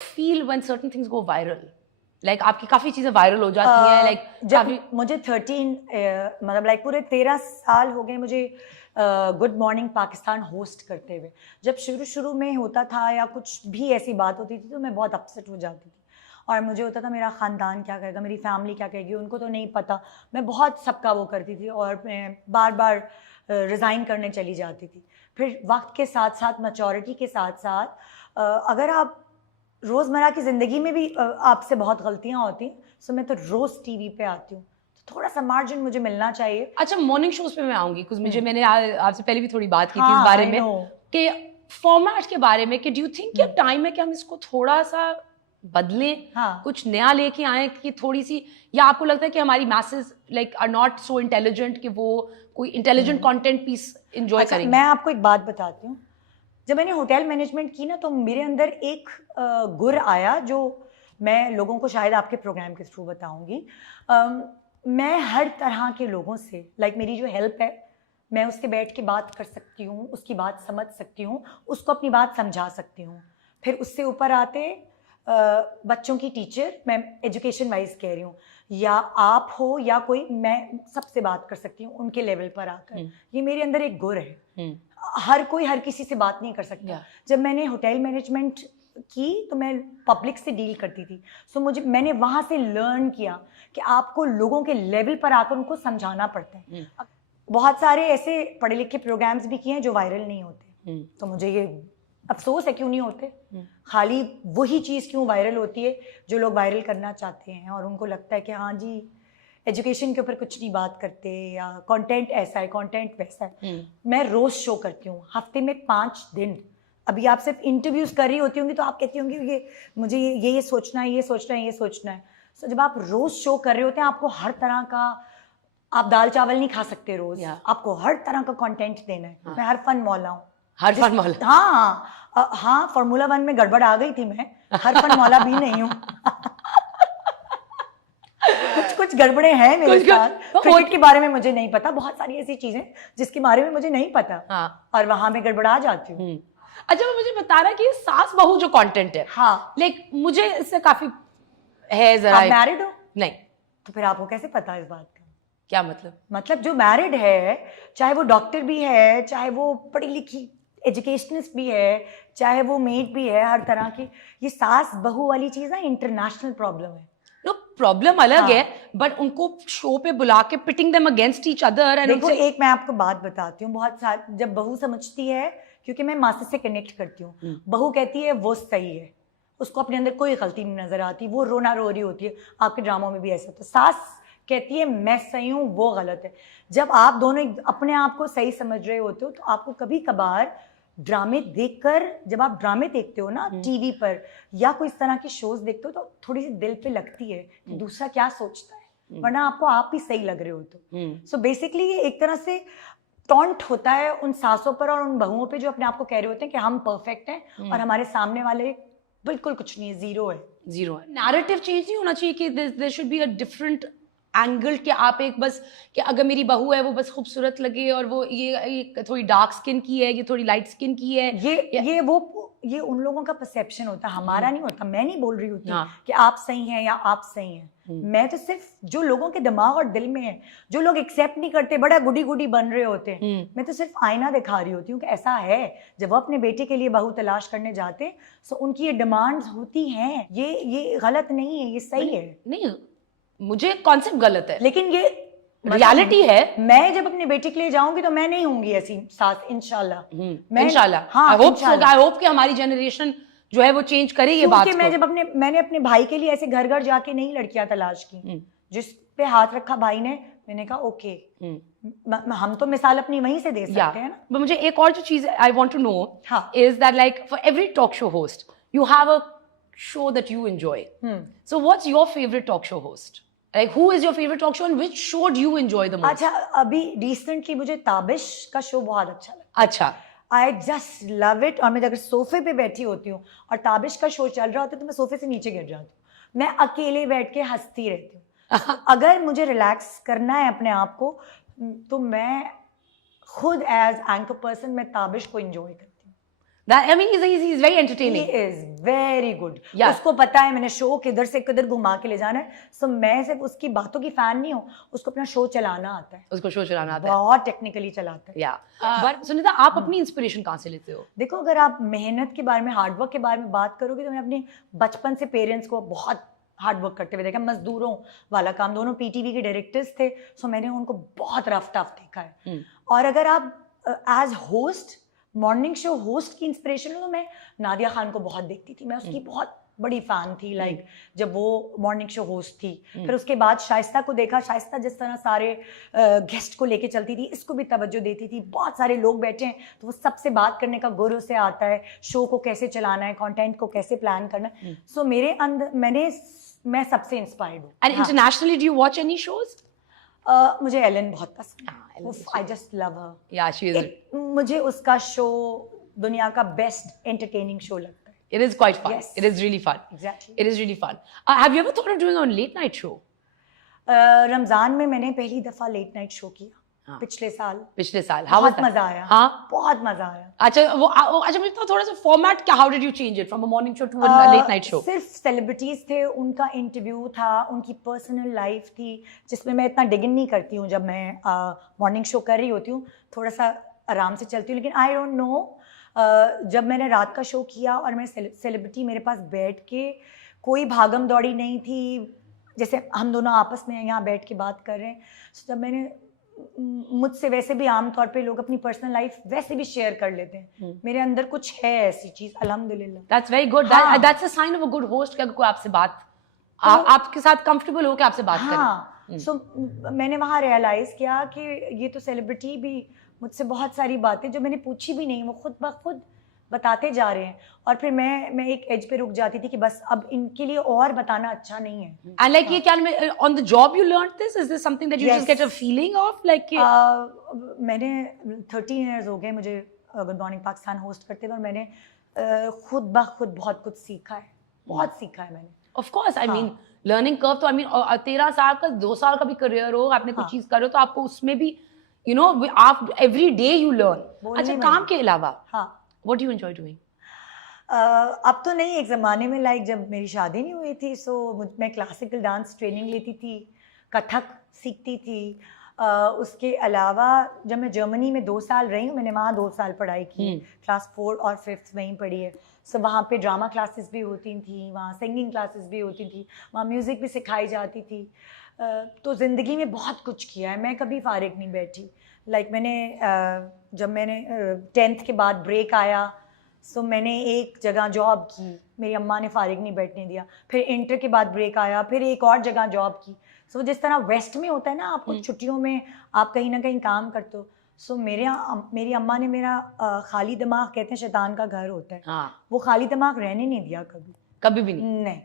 feel when certain things go viral? Like आपकी काफी चीजें वायरल हो जाती हैं, like जब मुझे 13 मतलब लाइक पूरे 13 साल हो गए मुझे गुड मॉर्निंग पाकिस्तान होस्ट करते हुए। जब शुरू में होता था या कुछ भी ऐसी बात होती थी तो मैं बहुत अपसेट हो जाती थी और मुझे होता था मेरा ख़ानदान क्या कहेगा, मेरी फैमिली क्या कहेगी, उनको तो नहीं पता। मैं बहुत सबका वो करती थी और मैं बार बार रिज़ाइन करने चली जाती थी। फिर वक्त के साथ साथ, मैच्योरिटी के साथ साथ, अगर आप रोज़मर्रा की ज़िंदगी में भी आपसे बहुत गलतियाँ होती हैं, सो मैं तो रोज़ टीवी पे आती हूँ, तो थोड़ा सा मार्जिन मुझे मिलना चाहिए। अच्छा, मॉर्निंग शोज पे मैं आऊंगी कुछ, मुझे मैंने आपसे पहले भी थोड़ी बात की थी हाँ, इस बारे I में know. कि फॉर्मेट के बारे में कि डू यू थिंक कि अब टाइम है कि हम इसको थोड़ा सा बदलें, हाँ. कुछ नया लेके आए कि थोड़ी सी, या आपको लगता है कि हमारी message like are not so intelligent कि वो कोई इंटेलिजेंट कंटेंट पीस एंजॉय अच्छा, करेंगे? मैं आपको एक बात बताती हूँ। जब मैंने होटल मैनेजमेंट की ना तो मेरे अंदर एक गुर आया जो मैं लोगों को शायद आपके प्रोग्राम के थ्रू बताऊंगी। मैं हर तरह के लोगों से लाइक मेरी जो हेल्प है, मैं उससे बैठ के बात कर सकती हूँ, उसकी बात समझ सकती हूँ, उसको अपनी बात समझा सकती हूँ। फिर उससे ऊपर आते बच्चों की टीचर, मैं एजुकेशन वाइज कह रही हूँ, या आप हो या कोई, मैं सबसे बात कर सकती हूँ उनके लेवल पर आकर। ये मेरे अंदर एक गुर है। हर कोई हर किसी से बात नहीं कर सकता। जब मैंने होटल मैनेजमेंट की तो मैं पब्लिक से डील करती थी, सो मैंने वहाँ से लर्न किया कि आपको लोगों के लेवल पर आकर उनको समझाना पड़ता है। बहुत सारे ऐसे पढ़े लिखे प्रोग्राम्स भी किए हैं जो वायरल नहीं होते, तो मुझे ये अफसोस है क्यों नहीं होते। खाली वही चीज़ क्यों वायरल होती है जो लोग वायरल करना चाहते हैं और उनको लगता है कि हाँ जी एजुकेशन के ऊपर कुछ नहीं बात करते या कंटेंट ऐसा है, कंटेंट वैसा है। मैं रोज़ शो करती हूँ, हफ्ते में 5 दिन। अभी आप सिर्फ इंटरव्यूज़ कर रही होती होंगी तो आप कहती होंगी ये मुझे ये सोचना है, ये सोचना है, ये सोचना है। सो जब आप रोज़ शो कर रहे होते हैं, आपको हर तरह का, आप दाल चावल नहीं खा सकते रोज़, आपको हर तरह का कंटेंट देना है। मैं हर फन मौला हूँ, हर फन मौला? हाँ, फार्मूला 1 में गड़बड़ आ गई थी, मैं हर फन मौला भी नहीं हूँ। कुछ गड़बड़े हैं मेरे साथ। क्रिकेट के बारे में मुझे नहीं पता, बहुत सारी ऐसी चीजें जिसके बारे में मुझे नहीं पता, और वहां मैं गड़बड़ा जाती हूँ। अच्छा, वो मुझे बता रहा कि सास बहू जो कंटेंट है, हाँ, लाइक मुझे इससे काफी है जरा। आप मैरिड हो? नहीं। तो फिर आपको कैसे पता इस बात का? क्या मतलब? मतलब जो मैरिड है, चाहे वो डॉक्टर भी है, चाहे वो पढ़ी लिखी एजुकेशनिस्ट भी है, चाहे वो मेड भी है, हर तरह की, ये सास बहू वाली चीज ना इंटरनेशनल प्रॉब्लम है। प्रॉब्लम अलग है, बट उनको शो पे बुला के pitting them against each other. देखो, एक मैं आपको बात बताती हूँ, बहुत सारी जब बहू समझती है, क्योंकि मैं मासी से कनेक्ट करती हूँ, बहू कहती है वो सही है, उसको अपने अंदर कोई गलती नहीं नजर आती, वो रोना रो रही होती है। आपके ड्रामों में भी ऐसा। तो सास कहती है मैं सही हूँ, वो गलत है। जब आप दोनों अपने आप को सही समझ रहे होते हो तो आपको कभी कभार ड्रामे देखकर, जब आप ड्रामे देखते हो ना टीवी पर या कोई इस तरह की शोज देखते हो, तो थोड़ी सी दिल पे लगती है कि दूसरा क्या सोचता है, वरना आपको आप ही सही लग रहे हो। तो सो बेसिकली ये एक तरह से टॉन्ट होता है उन सासों पर और उन बहुओं पे जो अपने आप को कह रहे होते हैं कि हम परफेक्ट हैं और हमारे सामने वाले बिल्कुल कुछ नहीं है, जीरो है। जीरो है। नैरेटिव चेंज नहीं होना चाहिए कि there should be a different angle, कि आप एक बस कि अगर मेरी बहू है वो बस खूबसूरत लगे और वो ये थोड़ी डार्क स्किन की है, ये थोड़ी लाइट स्किन की है, ये उन लोगों का परसेप्शन होता है, हमारा नहीं होता। मैं नहीं बोल रही होती कि आप सही हैं या आप सही हैं। मैं तो सिर्फ जो लोगों के दिमाग और दिल में है, जो लोग एक्सेप्ट नहीं करते, बड़ा गुडी गुडी बन रहे होते हैं, मैं तो सिर्फ आईना दिखा रही होती हूँ कि ऐसा है। जब वो अपने बेटे के लिए बहू तलाश करने जाते हैं तो उनकी ये डिमांड्स होती हैं, ये गलत नहीं है, ये सही है। नहीं, मुझे कॉन्सेप्ट गलत है, लेकिन ये रियलिटी है। मैं जब अपने बेटे के लिए जाऊंगी तो मैं नहीं होंगी ऐसी सास, इंशाल्लाह। इंशाल्लाह, हाँ, आई होप कि हमारी जनरेशन जो है वो चेंज करे ये बात को। मैं जब मैंने अपने भाई के लिए ऐसे घर घर जाके नहीं लड़कियां तलाश की, जिस पे हाथ रखा भाई ने, मैंने कहा ओके, हम तो मिसाल अपनी वहीं से दे सकते हैं ना। मुझे एक और जो चीज I want to know is that like for every talk show host you have a show that you enjoy, so what's your favourite talk show host? Like, who is your favorite talk show and which show do you enjoy the most? अच्छा, अभी recently मुझे ताबिश का show बहुत अच्छा लगा। अच्छा, I just love it. और मैं अगर सोफे पे बैठी होती हूँ और ताबिश का शो चल रहा होता है तो मैं सोफे से नीचे गिर जाती हूँ, मैं अकेले बैठ के हंसती रहती हूँ। अगर मुझे रिलैक्स करना है अपने आप को तो मैं खुद एज एंकर पर्सन मैं ताबिश को एंजॉय करती हूँ। That I mean, he's very He entertaining. is very good. Yeah. उसको पता है मैंने शो किधर से किधर घुमा के ले जाना है, सो मैं सिर्फ उसकी बातों की फैन नहीं हूँ, उसको अपना शो चलाना आता है, उसको शो चलाना आता है. बहुत टेक्निकली चलाता है. Yeah. But सुनीता, आप अपनी इंस्पिरेशन कहाँ से लेते हो? देखो, अगर आप मेहनत के बारे में, हार्डवर्क के बारे में बात करोगे तो मैं अपने बचपन से पेरेंट्स को बहुत हार्ड वर्क करते हुए देखा. मजदूरों वाला काम, दोनों पीटीवी के डायरेक्टर्स थे, सो मैंने उनको बहुत रफ टफ देखा है. और अगर आप as host, morning show host की इंस्पिरेशन हो, तो मैं नादिया खान को बहुत देखती थी. मैं उसकी बहुत बड़ी फैन थी, लाइक जब वो मॉर्निंग शो होस्ट थी. फिर उसके बाद शाइस्ता को देखा, शाइस्ता जिस तरह सारे गेस्ट को लेके चलती थी, इसको भी तवज्जो देती थी. बहुत सारे लोग बैठे हैं तो वो सबसे बात करने का गुर उसे आता है, शो को कैसे चलाना है, कंटेंट को कैसे प्लान करना है. सो मेरे अंदर मैं सबसे इंस्पायर्ड हूँ. And internationally, do you watch any shows? मुझे एलन बहुत पसंद Ellen है. I just love her. Yeah, she is. मुझे उसका शो दुनिया का बेस्ट एंटरटेनिंग शो लगता है. It is quite fun. Yes. It is really fun. Exactly. It is really fun. Have you ever thought of doing a late night show? Ramzan में मैंने पहली दफा लेट नाइट शो किया. हाँ. पिछले साल. पिछले साल. How was बहुत that? मजा आया. हाँ. बहुत मजा आया. अच्छा अच्छा मुझे थोड़ा सा फॉर्मेट क्या, how did you change it from a morning show to a late night show? सिर्फ सेलिब्रिटीज थे, उनका इंटरव्यू था, उनकी पर्सनल लाइफ थी, जिसमें मैं इतना डिग इन नहीं करती हूँ. जब मैं मॉर्निंग शो कर रही होती हूँ थोड़ा सा आराम से चलती हूँ. लेकिन आई डोंट नो, जब मैंने रात का शो किया और मैं सेलिब्रिटी मेरे पास बैठ के, कोई भागम दौड़ी नहीं थी, जैसे हम दोनों आपस में यहाँ बैठ के बात कर रहे हैं. जब मैंने, मुझसे वैसे भी आमतौर पे लोग अपनी पर्सनल लाइफ वैसे भी शेयर कर लेते हैं, मेरे अंदर कुछ है ऐसी चीज, अल्हम्दुलिल्लाह. That's very good. हाँ. That's a sign of a good host कि अगर कोई आपसे बात, आपके साथ कंफर्टेबल हो कि आपसे बात करे. हाँ. सो मैंने वहाँ रियलाइज किया कि ये तो सेलिब्रिटी भी मुझसे बहुत सारी बातें जो मैंने पूछी भी नहीं, वो खुद ब खुद बताते जा रहे हैं. और फिर मैं एक एज पे रुक जाती थी कि बस अब इनके लिए और बताना अच्छा नहीं है. And like ये क्या on the job you learned this? Is this something that you just get a feeling of? Like मैंने 13 years हो गए मुझे गुड मॉर्निंग पाकिस्तान होस्ट करते हुए, और मैंने खुद ब खुद बहुत कुछ सीखा है. बहुत सीखा है मैंने. of course, I mean learning curve तो I mean 13 साल का, 2 साल का भी करियर हो, आपने कोई चीज कर रहे हो तो आपको उसमें भी you know आप every day you learn. अच्छा, काम के अलावा what do you enjoy doing? अब तो नहीं, एक ज़माने में लाइक जब मेरी शादी नहीं हुई थी, सो मैं क्लासिकल डांस ट्रेनिंग लेती थी, कथक सीखती थी. उसके अलावा जब मैं जर्मनी में 2 साल रही हूँ, मैंने वहाँ 2 साल पढ़ाई की, क्लास 4 और 5 वहीं पढ़ी है. सो वहाँ पे ड्रामा क्लासेस भी होती थी, वहाँ सिंगिंग क्लासेस भी होती थी, वहाँ म्यूज़िक भी सिखाई जाती थी. तो ज़िंदगी में बहुत कुछ किया है, मैं कभी फारिग नहीं बैठी. लाइक मैंने जब मैंने 10th के बाद ब्रेक आया, सो मैंने एक जगह जॉब की, मेरी अम्मा ने फारिग नहीं बैठने दिया. फिर इंटर के बाद ब्रेक आया, फिर एक और जगह जॉब की. सो जिस तरह वेस्ट में होता है ना, आपको छुट्टियों में आप कहीं ना कहीं काम करते हो. सो मेरी अम्मा ने मेरा खाली दिमाग, कहते हैं शैतान का घर होता है, वो खाली दिमाग रहने नहीं दिया कभी. कभी भी नहीं. नहीं.